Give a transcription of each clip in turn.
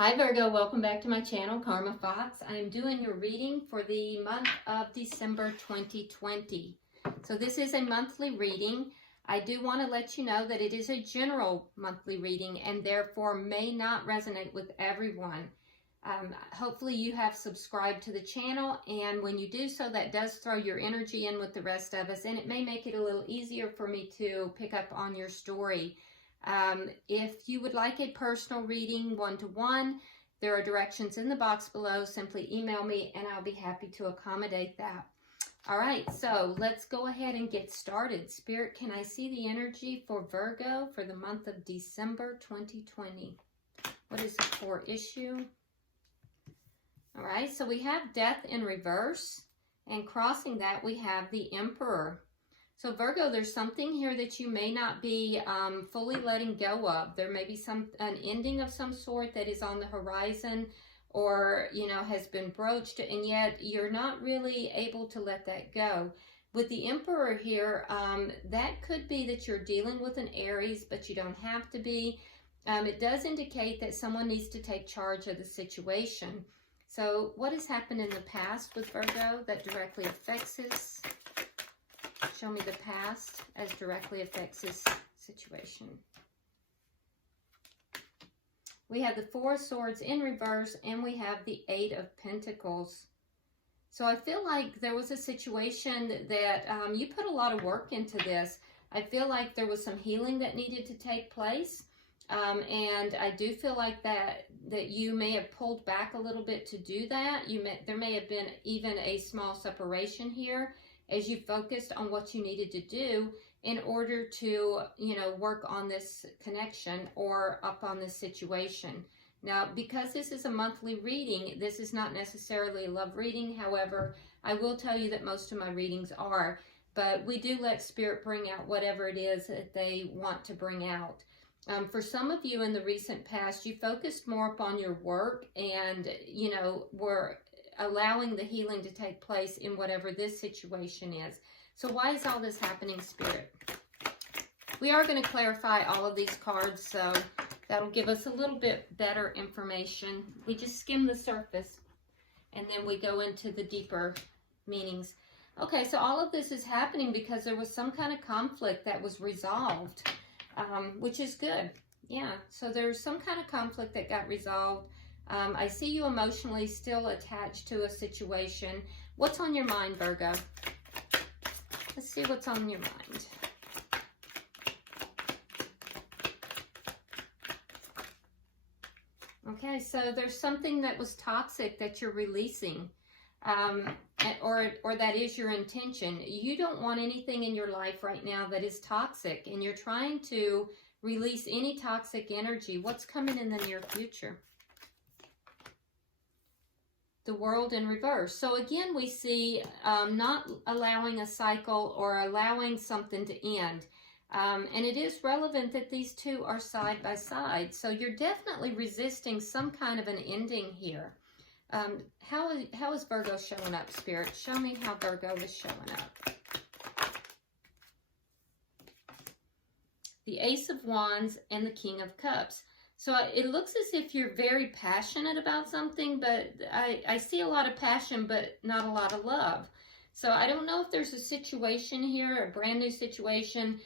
Hi Virgo, welcome back to my channel, Karma Fox. I am doing your reading for the month of December 2020. So this is a monthly reading. I do want to let you know that it is a general monthly reading and therefore may not resonate with everyone. Hopefully you have subscribed to the channel, and when you do so, that does throw your energy in with the rest of us, and it may make it a little easier for me to pick up on your story. If you would like a personal reading one-to-one, there are directions in the box below. Simply email me and I'll be happy to accommodate that. All right, so let's go ahead and get started. Spirit, can I see the energy for Virgo for the month of December 2020? What is the core issue? All right, so we have death in reverse, and crossing that we have the Emperor. So Virgo, there's something here that you may not be fully letting go of. There may be an ending of some sort that is on the horizon, or has been broached, and yet you're not really able to let that go. With the Emperor here, that could be that you're dealing with an Aries, but you don't have to be. It does indicate that someone needs to take charge of the situation. So what has happened in the past with Virgo that directly affects this? Show me the past as directly affects this situation. We have the Four of Swords in reverse, and we have the Eight of Pentacles. So I feel like there was a situation that you put a lot of work into this. I feel like there was some healing that needed to take place. And I do feel like that you may have pulled back a little bit to do that. There may have been even a small separation here, as you focused on what you needed to do in order to, work on this connection or up on this situation. Now, because this is a monthly reading, this is not necessarily a love reading. However, I will tell you that most of my readings are, but we do let Spirit bring out whatever it is that they want to bring out. For some of you in the recent past, you focused more upon your work and, were allowing the healing to take place in whatever this situation is. So why is all this happening, Spirit? We are going to clarify all of these cards, so that'll give us a little bit better information. We just skim the surface, and then we go into the deeper meanings. Okay, so all of this is happening because there was some kind of conflict that was resolved, which is good. Yeah, so there's some kind of conflict that got resolved. I see you emotionally still attached to a situation. What's on your mind, Virgo? Let's see what's on your mind. Okay, so there's something that was toxic that you're releasing, or that is your intention. You don't want anything in your life right now that is toxic, and you're trying to release any toxic energy. What's coming in the near future? The World in reverse. So again, we see not allowing a cycle or allowing something to end. And it is relevant that these two are side by side. So you're definitely resisting some kind of an ending here. How is Virgo showing up, Spirit? Show me how Virgo is showing up. The Ace of Wands and the King of Cups. So it looks as if you're very passionate about something, but I see a lot of passion, but not a lot of love. So I don't know if there's a situation here, a brand new situation.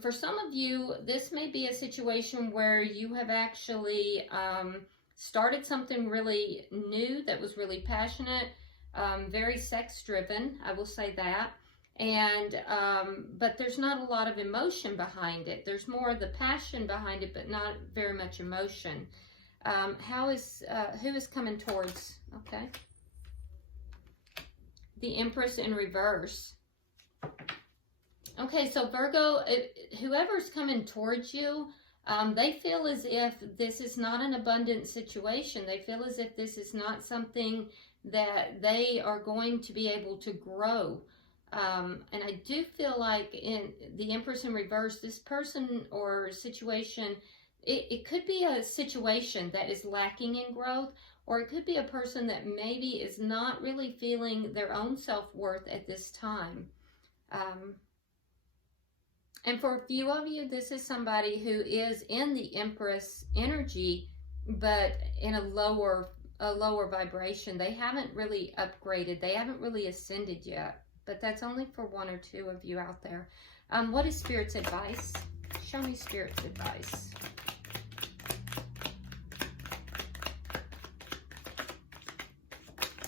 For some of you, this may be a situation where you have actually started something really new that was really passionate, very sex-driven, I will say that. And but there's not a lot of emotion behind it. There's more of the passion behind it, but not very much emotion. Who is coming towards? Okay, the Empress in reverse. Okay, so Virgo, whoever's coming towards you, they feel as if this is not an abundant situation. They feel as if this is not something that they are going to be able to grow. And I do feel like in the Empress in reverse, this person or situation, it could be a situation that is lacking in growth, or it could be a person that maybe is not really feeling their own self-worth at this time. And for a few of you, this is somebody who is in the Empress energy but in a lower vibration. They haven't really upgraded. They haven't really ascended yet, but that's only for 1 or 2 of you out there. What is Spirit's advice? Show me Spirit's advice.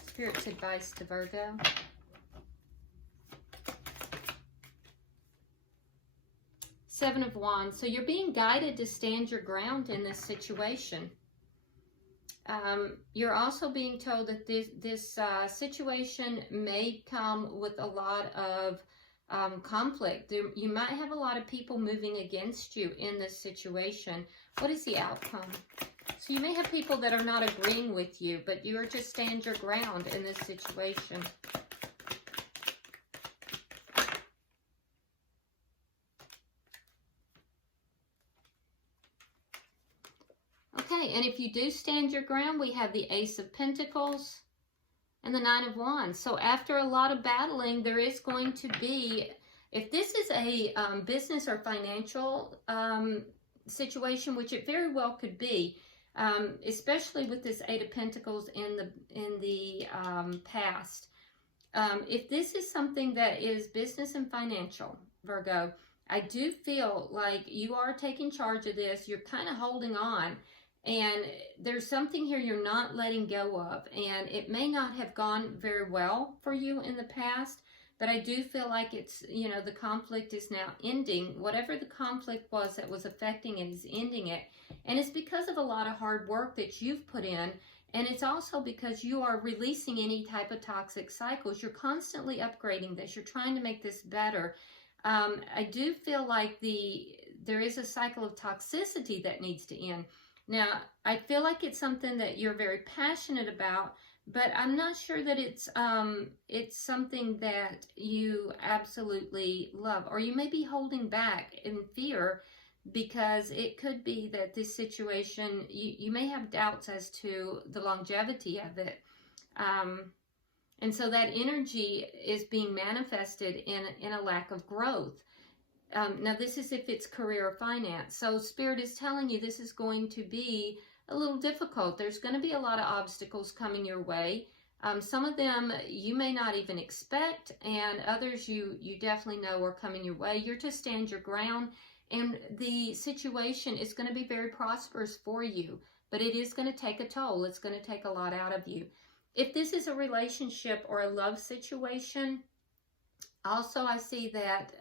Spirit's advice to Virgo. Seven of Wands. So you're being guided to stand your ground in this situation. You're also being told that this situation may come with a lot of conflict. You might have a lot of people moving against you in this situation. What is the outcome? So you may have people that are not agreeing with you, but you're just stand your ground in this situation. Okay, and if you do stand your ground, we have the Ace of Pentacles and the Nine of Wands. So after a lot of battling, there is going to be, if this is a business or financial situation, which it very well could be, especially with this Eight of Pentacles in the past. If this is something that is business and financial, Virgo, I do feel like you are taking charge of this. You're kind of holding on. And there's something here you're not letting go of. And it may not have gone very well for you in the past, but I do feel like it's, you know, the conflict is now ending. Whatever the conflict was that was affecting it is ending it. And it's because of a lot of hard work that you've put in. And it's also because you are releasing any type of toxic cycles. You're constantly upgrading this. You're trying to make this better. I do feel like there is a cycle of toxicity that needs to end. Now, I feel like it's something that you're very passionate about, but I'm not sure that it's something that you absolutely love. Or you may be holding back in fear because it could be that this situation, you may have doubts as to the longevity of it. And so that energy is being manifested in a lack of growth. Now, this is if it's career or finance. So Spirit is telling you this is going to be a little difficult. There's going to be a lot of obstacles coming your way. Some of them you may not even expect, and others you definitely know are coming your way. You're to stand your ground, and the situation is going to be very prosperous for you, but it is going to take a toll. It's going to take a lot out of you. If this is a relationship or a love situation, also I see that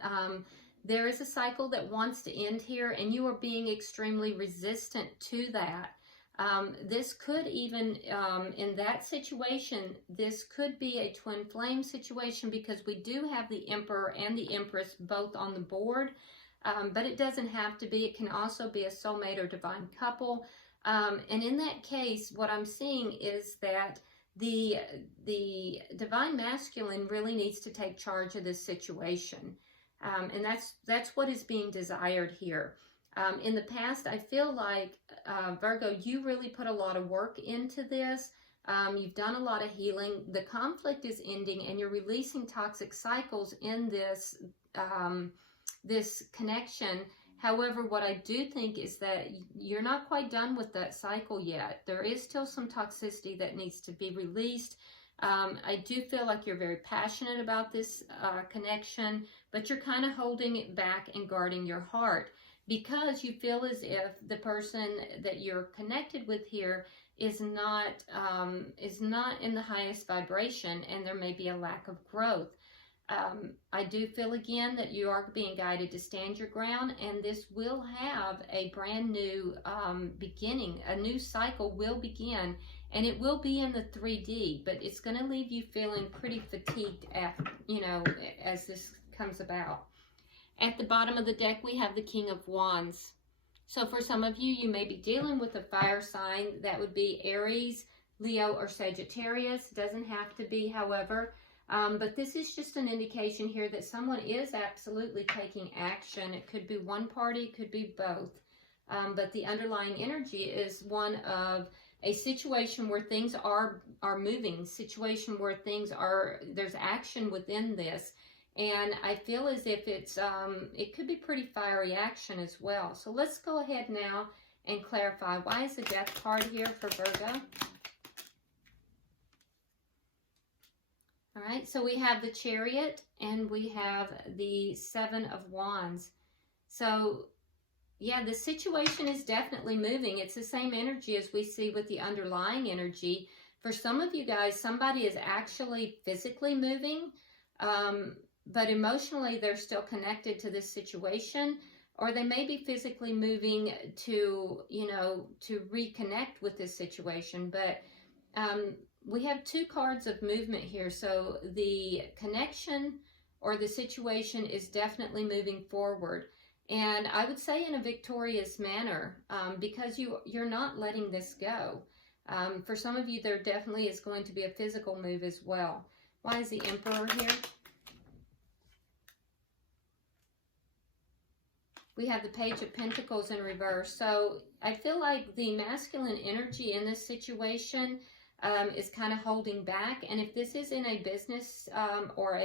there is a cycle that wants to end here, and you are being extremely resistant to that. This could even, in that situation, this could be a twin flame situation because we do have the Emperor and the Empress both on the board, but it doesn't have to be. It can also be a soulmate or divine couple. And in that case, what I'm seeing is that the divine masculine really needs to take charge of this situation. And that's what is being desired here. In the past, I feel like, Virgo, you really put a lot of work into this. You've done a lot of healing. The conflict is ending, and you're releasing toxic cycles in this, this connection. However, what I do think is that you're not quite done with that cycle yet. There is still some toxicity that needs to be released. I do feel like you're very passionate about this connection, but you're kind of holding it back and guarding your heart because you feel as if the person that you're connected with here is not in the highest vibration, and there may be a lack of growth. I do feel again that you are being guided to stand your ground, and this will have a brand new beginning. A new cycle will begin. And it will be in the 3D, but it's going to leave you feeling pretty fatigued after, as this comes about. At the bottom of the deck, we have the King of Wands. So for some of you, you may be dealing with a fire sign. That would be Aries, Leo, or Sagittarius. Doesn't have to be, however. But this is just an indication here that someone is absolutely taking action. It could be one party, it could be both. But the underlying energy is one of a situation where things are moving, situation where things there's action within this. And I feel as if it's, it could be pretty fiery action as well. So let's go ahead now and clarify. Why is the Death card here for Virgo? All right, so we have the Chariot and we have the Seven of Wands. So, yeah, the situation is definitely moving. It's the same energy as we see with the underlying energy. For some of you guys, somebody is actually physically moving, but emotionally they're still connected to this situation, or they may be physically moving to, you know, to reconnect with this situation. But we have two cards of movement here. So the connection or the situation is definitely moving forward. And I would say in a victorious manner, because you're not letting this go. For some of you, there definitely is going to be a physical move as well. Why is the Emperor here? We have the Page of Pentacles in reverse. So I feel like the masculine energy in this situation is kind of holding back. And if this is in a business or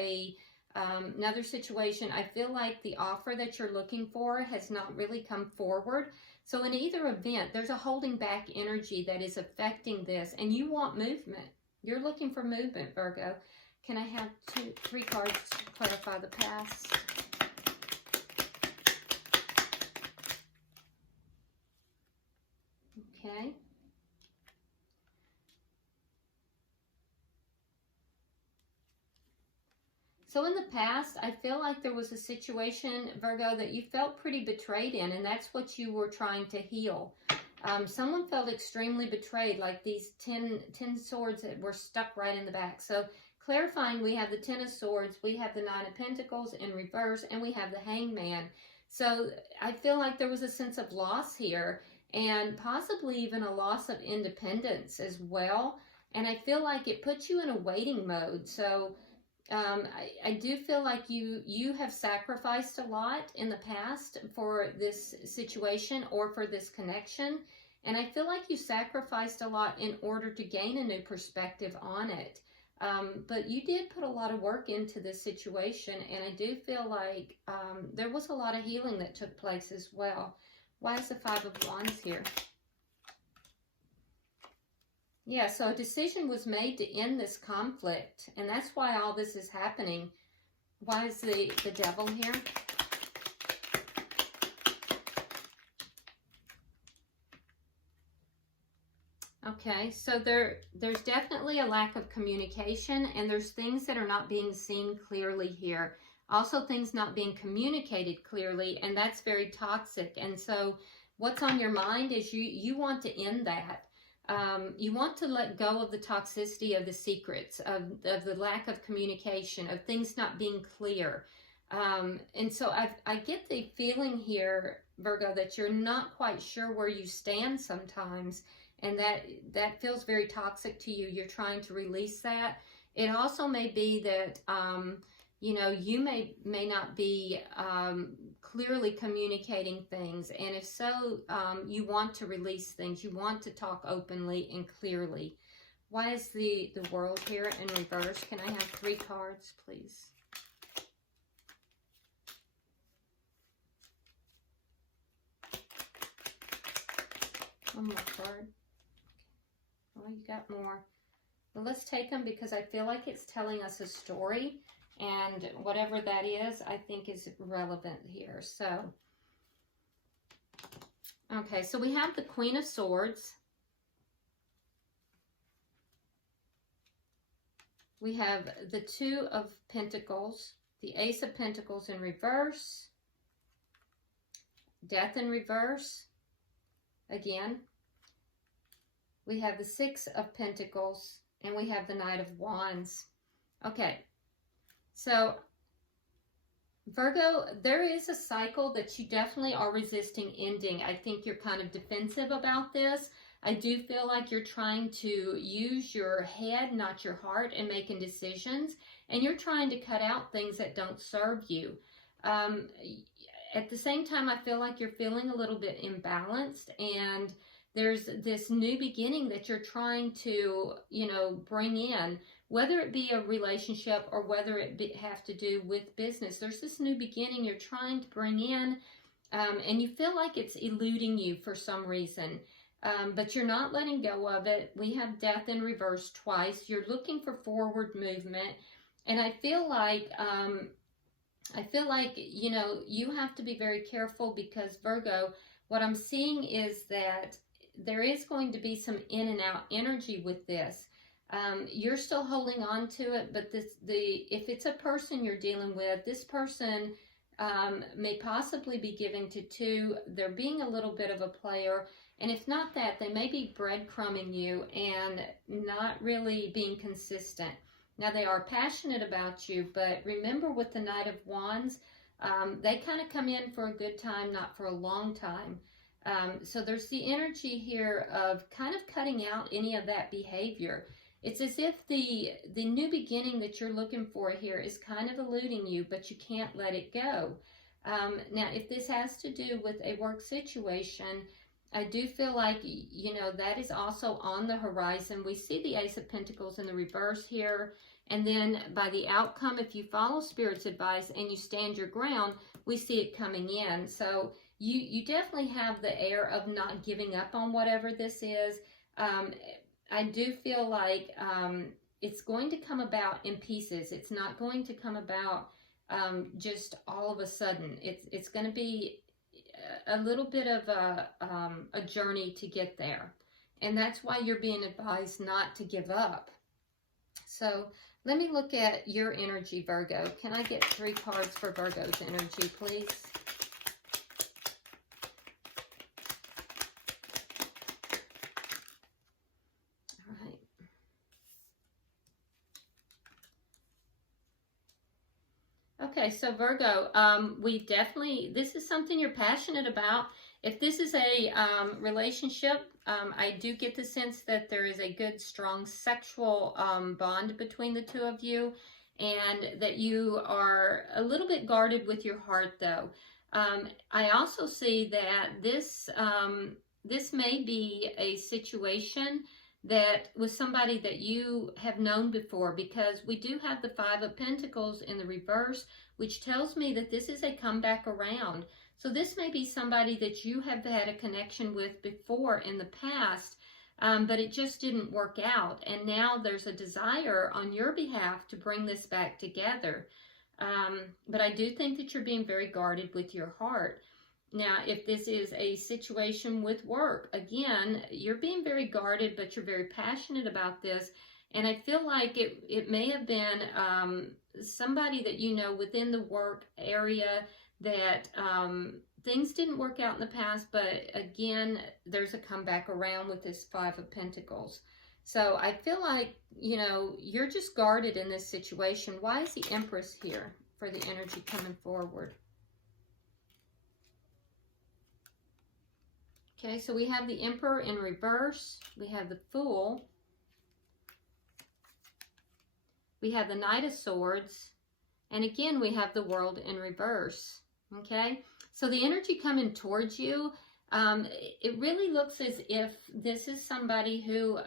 another situation, I feel like the offer that you're looking for has not really come forward. So in either event, there's a holding back energy that is affecting this, and you want movement. You're looking for movement, Virgo. Can I have three cards to clarify the past? Okay. So in the past, I feel like there was a situation, Virgo, that you felt pretty betrayed in, and that's what you were trying to heal. Someone felt extremely betrayed, like these 10 swords that were stuck right in the back. So clarifying, we have the 10 of swords, we have the 9 of pentacles in reverse, and we have the hangman. So I feel like there was a sense of loss here, and possibly even a loss of independence as well. And I feel like it puts you in a waiting mode. So I do feel like you have sacrificed a lot in the past for this situation or for this connection. And I feel like you sacrificed a lot in order to gain a new perspective on it. But you did put a lot of work into this situation. And I do feel like there was a lot of healing that took place as well. Why is the Five of Wands here? Yeah, so a decision was made to end this conflict, and that's why all this is happening. Why is the Devil here? Okay, so there's definitely a lack of communication, and there's things that are not being seen clearly here. Also, things not being communicated clearly, and that's very toxic. And so what's on your mind is you want to end that. You want to let go of the toxicity of the secrets, of the lack of communication, of things not being clear. And so I get the feeling here, Virgo, that you're not quite sure where you stand sometimes, and that feels very toxic to you. You're trying to release that. It also may be that, you know, you may not be clearly communicating things, and if so, you want to release things. You want to talk openly and clearly. Why is the World here in reverse? Can I have 3 cards, please? One more card. Oh, you got more. Well, let's take them because I feel like it's telling us a story. And whatever that is, I think is relevant here. So, okay, so we have the Queen of Swords. We have the 2 of Pentacles, the Ace of Pentacles in reverse, Death in reverse, again. We have the 6 of Pentacles, and we have the Knight of Wands. Okay. So, Virgo, there is a cycle that you definitely are resisting ending. I think you're kind of defensive about this. I do feel like you're trying to use your head, not your heart, in making decisions. And you're trying to cut out things that don't serve you. At the same time, I feel like you're feeling a little bit imbalanced. And there's this new beginning that you're trying to, you know, bring in. Whether it be a relationship or whether it have to do with business, there's this new beginning you're trying to bring in and you feel like it's eluding you for some reason. But you're not letting go of it. We have death in reverse twice. You're looking for forward movement. And I feel like, you know, you have to be very careful because Virgo, what I'm seeing is that there is going to be some in and out energy with this. You're still holding on to it, but if it's a person you're dealing with, this person may possibly be giving to two. They're being a little bit of a player. And if not that, they may be breadcrumbing you and not really being consistent. Now, they are passionate about you, but remember with the Knight of Wands, they kind of come in for a good time, not for a long time. So there's the energy here of kind of cutting out any of that behavior. It's as if the new beginning that you're looking for here is kind of eluding you, but you can't let it go. Now, if this has to do with a work situation, I do feel like, you know, that is also on the horizon. We see the Ace of Pentacles in the reverse here. And then by the outcome, if you follow Spirit's advice and you stand your ground, we see it coming in. So you definitely have the air of not giving up on whatever this is. I do feel like it's going to come about in pieces. It's not going to come about just all of a sudden. It's going to be a little bit of a journey to get there. And that's why you're being advised not to give up. So let me look at your energy, Virgo. Can I get 3 cards for Virgo's energy, please? All right. Okay, so Virgo, this is something you're passionate about. If this is a relationship, I do get the sense that there is a good, strong sexual bond between the two of you, and that you are a little bit guarded with your heart, though. I also see that this may be a situation that with somebody that you have known before, because we do have the 5 of Pentacles in the reverse, which tells me that this is a comeback around. So this may be somebody that you have had a connection with before in the past, but it just didn't work out. And now there's a desire on your behalf to bring this back together. But I do think that you're being very guarded with your heart. Now, if this is a situation with work, again, you're being very guarded, but you're very passionate about this. And I feel like it may have been somebody that you know within the work area that things didn't work out in the past, but again, there's a comeback around with this 5 of Pentacles. So I feel like, you know, you're just guarded in this situation. Why is the Empress here for the energy coming forward? Okay, so we have the Emperor in reverse. We have the Fool. We have the Knight of Swords. And again, we have the World in reverse. Okay, so the energy coming towards you, it really looks as if this is somebody who,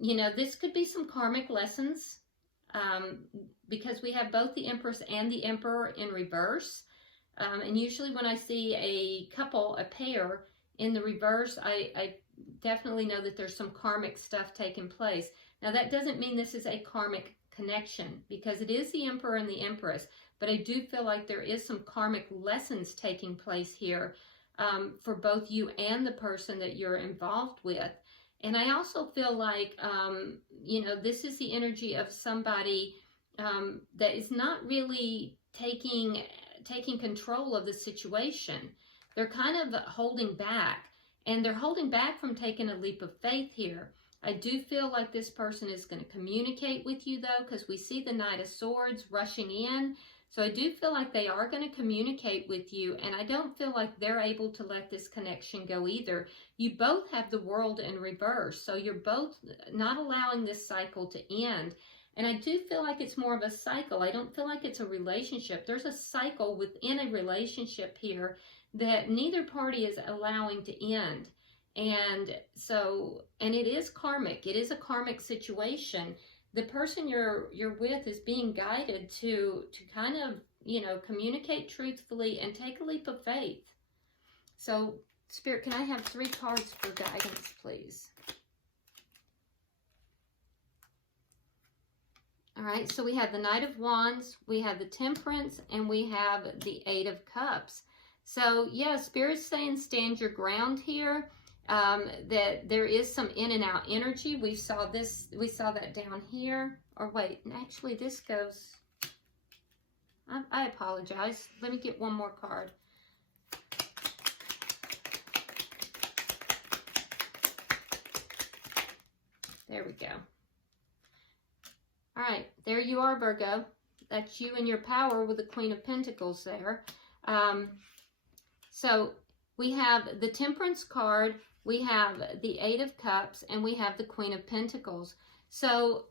you know, this could be some karmic lessons, because we have both the Empress and the Emperor in reverse. And usually when I see a couple, a pair in the reverse, I definitely know that there's some karmic stuff taking place. Now, that doesn't mean this is a karmic connection, because it is the Emperor and the Empress. But I do feel like there is some karmic lessons taking place here for both you and the person that you're involved with. And I also feel like, you know, this is the energy of somebody that is not really taking control of the situation. They're kind of holding back, and they're holding back from taking a leap of faith here. I do feel like this person is going to communicate with you, though, because we see the Knight of Swords rushing in. So I do feel like they are going to communicate with you, and I don't feel like they're able to let this connection go either. You both have the World in reverse, so you're both not allowing this cycle to end. And I do feel like it's more of a cycle. I don't feel like it's a relationship. There's a cycle within a relationship here that neither party is allowing to end. And so, and it is karmic. It is a karmic situation. The person you're with is being guided to kind of communicate truthfully and take a leap of faith. So, Spirit, can I have 3 cards for guidance, please? All right, so we have the Knight of Wands, we have the Temperance, and we have the 8 of Cups. So, yeah, Spirit's saying stand your ground here. That there is some in and out energy. We saw that down here. Or wait, actually this goes, I apologize. Let me get one more card. There we go. All right, there you are, Virgo. That's you and your power with the Queen of Pentacles there. So we have the Temperance card, we have the 8 of Cups, and we have the Queen of Pentacles. So,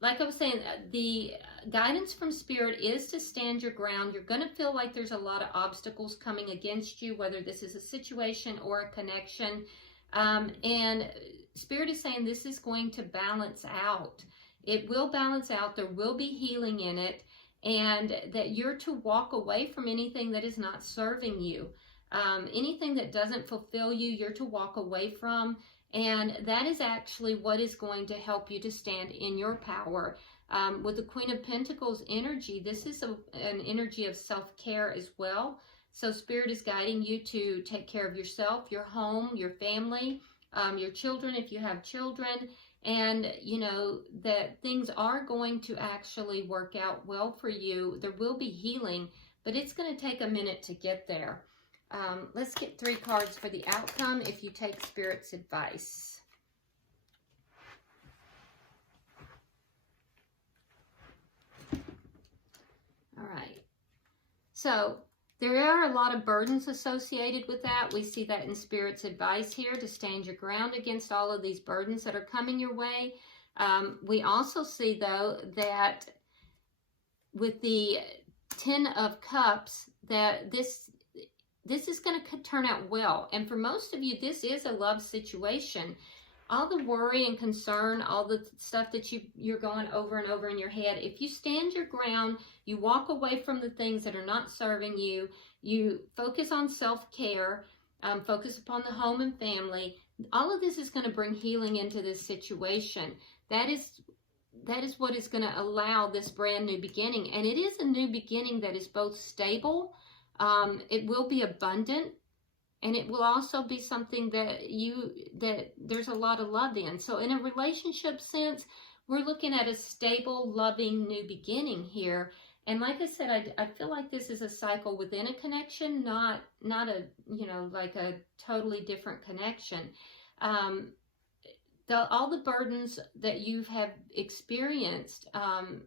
like I was saying, the guidance from Spirit is to stand your ground. You're going to feel like there's a lot of obstacles coming against you, whether this is a situation or a connection. And Spirit is saying this is going to balance out. It will balance out. There will be healing in it. And that you're to walk away from anything that is not serving you. Anything that doesn't fulfill you, you're to walk away from. And that is actually what is going to help you to stand in your power. With the Queen of Pentacles energy, this is an energy of self-care as well. So Spirit is guiding you to take care of yourself, your home, your family, your children if you have children. And, that things are going to actually work out well for you. There will be healing, but it's going to take a minute to get there. Let's get 3 cards for the outcome if you take Spirit's advice. All right. So there are a lot of burdens associated with that. We see that in Spirit's advice here, to stand your ground against all of these burdens that are coming your way. We also see, though, that with the 10 of Cups, that this is going to turn out well. And for most of you, this is a love situation. All the worry and concern, all the stuff that you're going over and over in your head, if you stand your ground, you walk away from the things that are not serving you, you focus on self-care, focus upon the home and family, all of this is going to bring healing into this situation. That is what is going to allow this brand new beginning. And it is a new beginning that is both stable, it will be abundant, and it will also be something that there's a lot of love in. So in a relationship sense, we're looking at a stable, loving new beginning here. And like I said, I feel like this is a cycle within a connection, not a, like a totally different connection. All the burdens that you have experienced,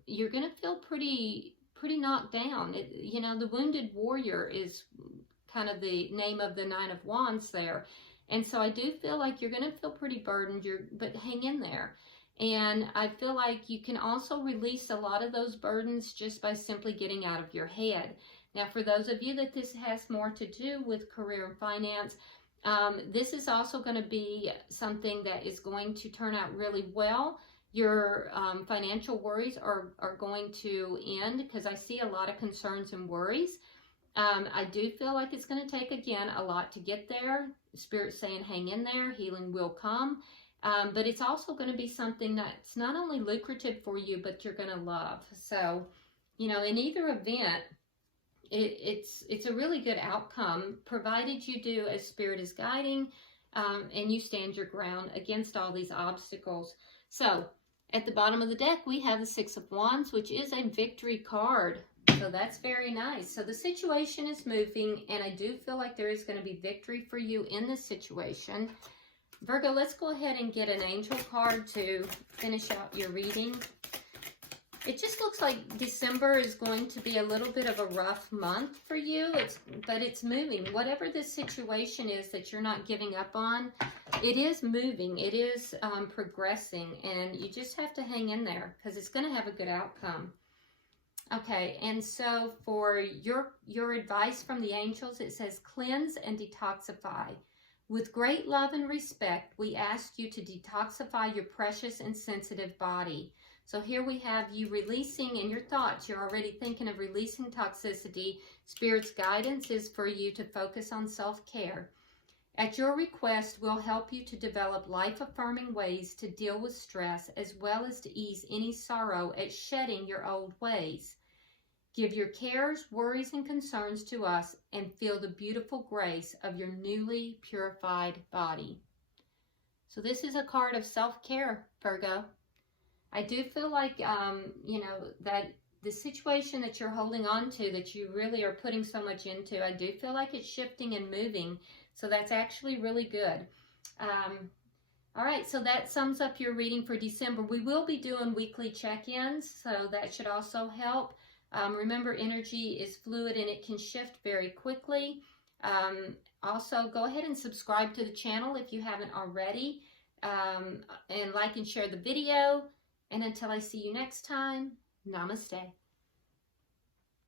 you're going to feel pretty knocked down. The Wounded Warrior is kind of the name of the 9 of Wands there. And so I do feel like you're going to feel pretty burdened, but hang in there. And I feel like you can also release a lot of those burdens just by simply getting out of your head. Now, for those of you that this has more to do with career and finance, this is also going to be something that is going to turn out really well. Your financial worries are going to end, because I see a lot of concerns and worries. I do feel like it's going to take, again, a lot to get there. Spirit's saying hang in there, healing will come. But it's also going to be something that's not only lucrative for you, but you're going to love. So, in either event, it's a really good outcome, provided you do as Spirit is guiding, and you stand your ground against all these obstacles. So, at the bottom of the deck, we have the 6 of Wands, which is a victory card. So that's very nice. So the situation is moving, and I do feel like there is going to be victory for you in this situation. Virgo, let's go ahead and get an angel card to finish out your reading. It just looks like December is going to be a little bit of a rough month for you, but it's moving. Whatever this situation is that you're not giving up on, it is moving. It is progressing, and you just have to hang in there, because it's going to have a good outcome. Okay, and so for your advice from the angels, it says, cleanse and detoxify. With great love and respect, we ask you to detoxify your precious and sensitive body. So here we have you releasing in your thoughts. You're already thinking of releasing toxicity. Spirit's guidance is for you to focus on self-care. At your request, we'll help you to develop life-affirming ways to deal with stress, as well as to ease any sorrow at shedding your old ways. Give your cares, worries, and concerns to us and feel the beautiful grace of your newly purified body. So this is a card of self-care, Virgo. I do feel like, you know, that the situation that you're holding on to, that you really are putting so much into, I do feel like it's shifting and moving. So that's actually really good. All right, so that sums up your reading for December. We will be doing weekly check-ins, so that should also help. Remember, energy is fluid and it can shift very quickly. Also, go ahead and subscribe to the channel if you haven't already, and like and share the video. And until I see you next time, namaste.